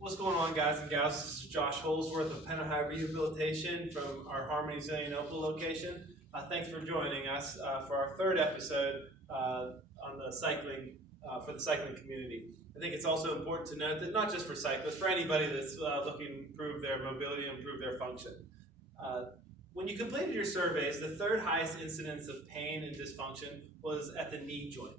What's going on, guys and gals? This is Josh Holzworth of High Rehabilitation from our Harmony Zillionople location. Thanks for joining us for our third episode on the cycling for the cycling community. I think it's also important to note that not just for cyclists, for anybody that's looking to improve their mobility and improve their function. When you completed your surveys, the third highest incidence of pain and dysfunction was at the knee joint.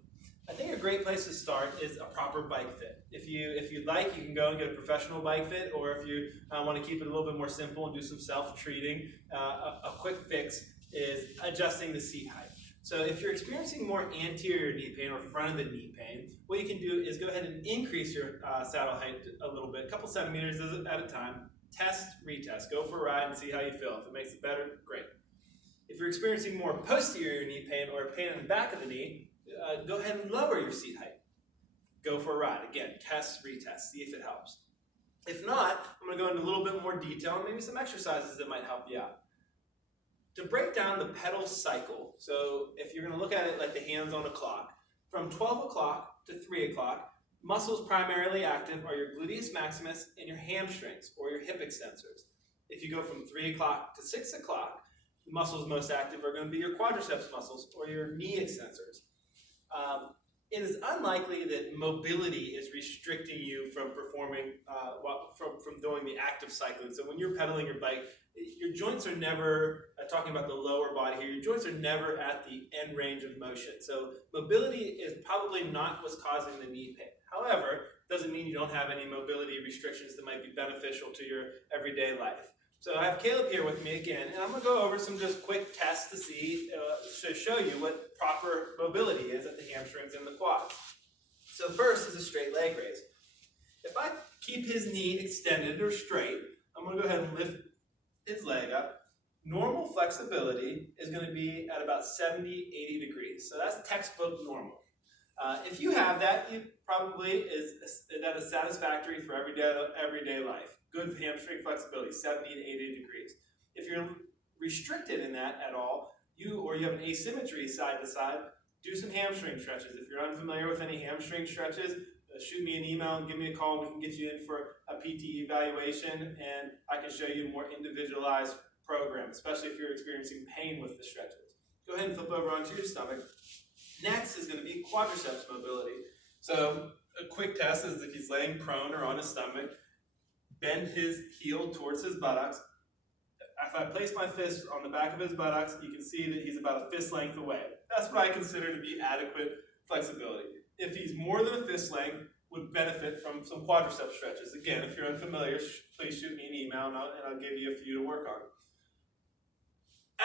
I think a great place to start is a proper bike fit. If you'd like, you can go and get a professional bike fit, or if you want to keep it a little bit more simple and do some self-treating, a quick fix is adjusting the seat height. So if you're experiencing more anterior knee pain or front of the knee pain, what you can do is go ahead and increase your saddle height a little bit, a couple centimeters at a time. Test, retest, go for a ride and see how you feel. If it makes it better, great. If you're experiencing more posterior knee pain or pain in the back of the knee, go ahead and lower your seat height. Go for a ride. Again, test, retest, see if it helps. If not, I'm going to go into a little bit more detail and maybe some exercises that might help you out. To break down the pedal cycle, so if you're going to look at it like the hands on a clock, from 12 o'clock to 3 o'clock, muscles primarily active are your gluteus maximus and your hamstrings or your hip extensors. If you go from 3 o'clock to 6 o'clock, the muscles most active are going to be your quadriceps muscles or your knee extensors. It is unlikely that mobility is restricting you from performing, from doing the active cycling. So when you're pedaling your bike, your joints are never, talking about the lower body here, your joints are never at the end range of motion. So mobility is probably not what's causing the knee pain. However, it doesn't mean you don't have any mobility restrictions that might be beneficial to your everyday life. So I have Caleb here with me again, and I'm going to go over some just quick tests to see, to show you what proper mobility is at the hamstrings and the quads. So first is a straight leg raise. If I keep his knee extended or straight, I'm going to go ahead and lift his leg up. Normal flexibility is going to be at about 70, 80 degrees. So that's textbook normal. If you have that, it probably that is satisfactory for everyday life. Good hamstring flexibility, 70 to 80 degrees. If you're restricted in that at all, you have an asymmetry side to side, do some hamstring stretches. If you're unfamiliar with any hamstring stretches, shoot me an email and give me a call. We can get you in for a PT evaluation, and I can show you a more individualized program, especially if you're experiencing pain with the stretches. Go ahead and flip over onto your stomach. Next is going to be quadriceps mobility. So a quick test is if he's laying prone or on his stomach, bend his heel towards his buttocks. If I place my fist on the back of his buttocks, you can see that he's about a fist length away. That's what I consider to be adequate flexibility. If he's more than a fist length, would benefit from some quadricep stretches. Again, if you're unfamiliar, please shoot me an email and I'll give you a few to work on.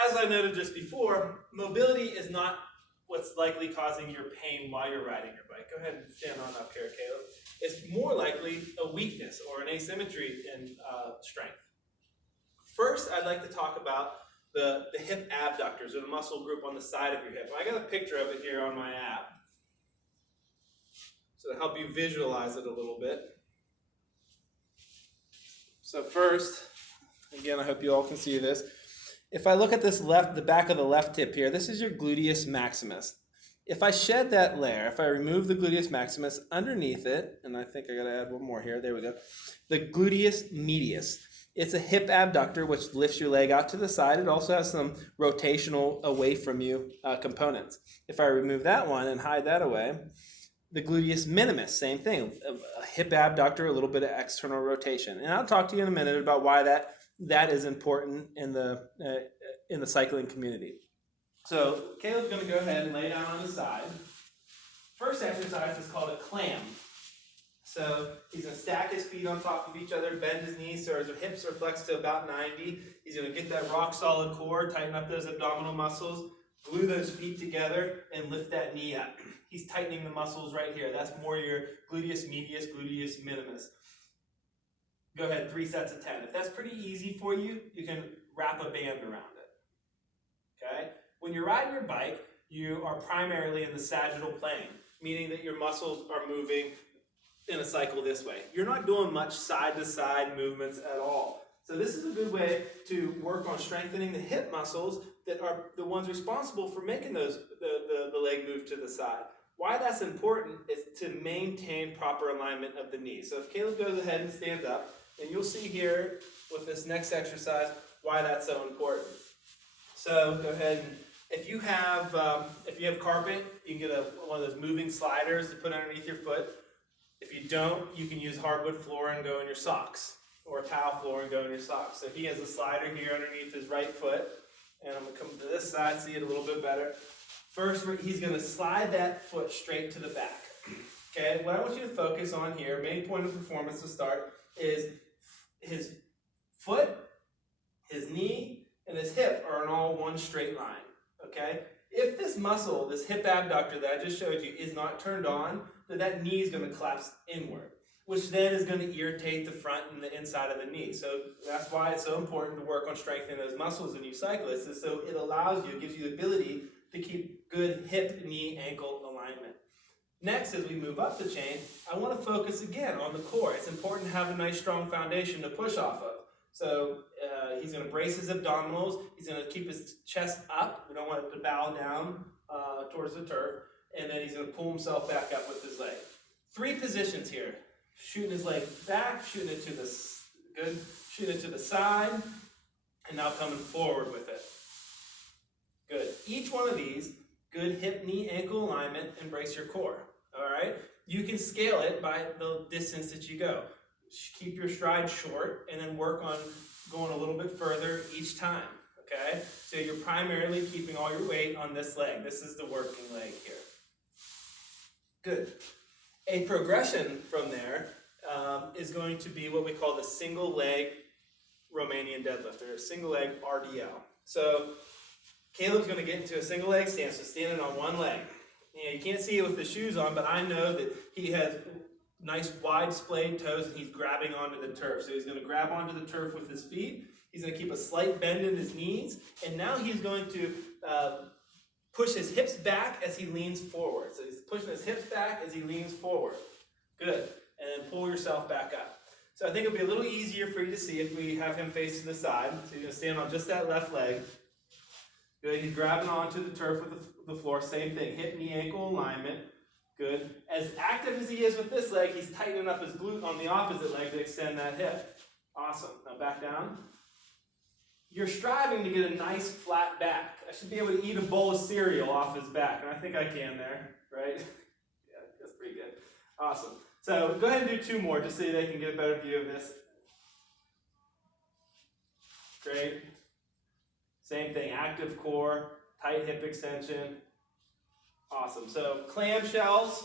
As I noted just before, mobility is not what's likely causing your pain while you're riding your bike. Go ahead and stand on up here, Caleb. It's more likely a weakness or an asymmetry in strength. First, I'd like to talk about the hip abductors, or the muscle group on the side of your hip. I got a picture of it here on my app, so to help you visualize it a little bit. So first, again, I hope you all can see this. If I look at the back of the left hip here, this is your gluteus maximus. If I shed that layer, if I remove the gluteus maximus underneath it, and I think I gotta add one more here, there we go. The gluteus medius. It's a hip abductor which lifts your leg out to the side. It also has some rotational away from you components. If I remove that one and hide that away, the gluteus minimus, same thing. A hip abductor, a little bit of external rotation. And I'll talk to you in a minute about why that is important in the cycling community. So Caleb's going to go ahead and lay down on his side. First exercise is called a clam. So he's going to stack his feet on top of each other, bend his knees so his hips are flexed to about 90. He's going to get that rock solid core, tighten up those abdominal muscles, glue those feet together, and lift that knee up. He's tightening the muscles right here. That's more your gluteus medius, gluteus minimus. Go ahead, 3 sets of 10. If that's pretty easy for you, you can wrap a band around it. Okay? When you're riding your bike, you are primarily in the sagittal plane, meaning that your muscles are moving in a cycle this way. You're not doing much side-to-side movements at all. So this is a good way to work on strengthening the hip muscles that are the ones responsible for making the leg move to the side. why that's important is to maintain proper alignment of the knee. So if Caleb goes ahead and stands up, and you'll see here with this next exercise why that's so important. So go ahead and if you have carpet, you can get one of those moving sliders to put underneath your foot. If you don't, you can use hardwood floor and go in your socks, or a tile floor and go in your socks. So he has a slider here underneath his right foot, and I'm going to come to this side, see it a little bit better. First, he's going to slide that foot straight to the back. Okay, what I want you to focus on here, main point of performance to start, is his foot, his knee, and his hip are in all one straight line. Okay? If this muscle, this hip abductor that I just showed you, is not turned on, then that knee is going to collapse inward, which then is going to irritate the front and the inside of the knee. So that's why it's so important to work on strengthening those muscles when you cyclist, is so it allows you, it gives you the ability to keep good hip, knee, ankle alignment. Next, as we move up the chain, I want to focus again on the core. It's important to have a nice strong foundation to push off of. So he's going to brace his abdominals. He's going to keep his chest up. We don't want it to bow down towards the turf. And then he's going to pull himself back up with his leg. 3 positions here. Shooting his leg back, shooting it to the side, and now coming forward with it. Good. Each one of these, good hip, knee, ankle alignment, and brace your core. All right? You can scale it by the distance that you go. Keep your stride short, and then work on going a little bit further each time. Okay? So you're primarily keeping all your weight on this leg. This is the working leg here. Good. A progression from there is going to be what we call the single leg Romanian deadlift, or a single leg RDL. So Caleb's going to get into a single leg stance, so standing on one leg. You can't see it with the shoes on, but I know that he has nice wide splayed toes and he's grabbing onto the turf. So he's going to grab onto the turf with his feet. He's going to keep a slight bend in his knees, and now he's going to push his hips back as he leans forward. So he's pushing his hips back as he leans forward. Good. And then pull yourself back up. So I think it'll be a little easier for you to see if we have him face to the side. So you're going to stand on just that left leg. Good. He's grabbing onto the turf with the floor. Same thing. Hip, knee, ankle alignment. Good. As active as he is with this leg, he's tightening up his glute on the opposite leg to extend that hip. Awesome. Now back down. You're striving to get a nice flat back. I should be able to eat a bowl of cereal off his back, and I think I can there, right? Yeah, that's pretty good. Awesome. So go ahead and do 2 more just so they can get a better view of this. Great. Same thing, active core, tight hip extension. Awesome. So clamshells,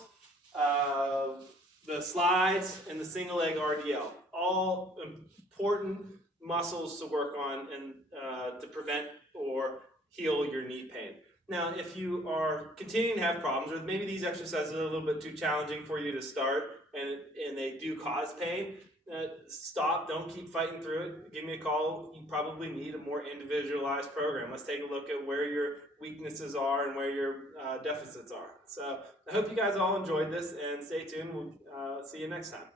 the slides, and the single leg RDL. All important muscles to work on and to prevent or heal your knee pain. Now, if you are continuing to have problems, or maybe these exercises are a little bit too challenging for you to start, and they do cause pain, stop. Don't keep fighting through it. Give me a call. You probably need a more individualized program. Let's take a look at where your weaknesses are and where your deficits are. So I hope you guys all enjoyed this, and stay tuned. We'll see you next time.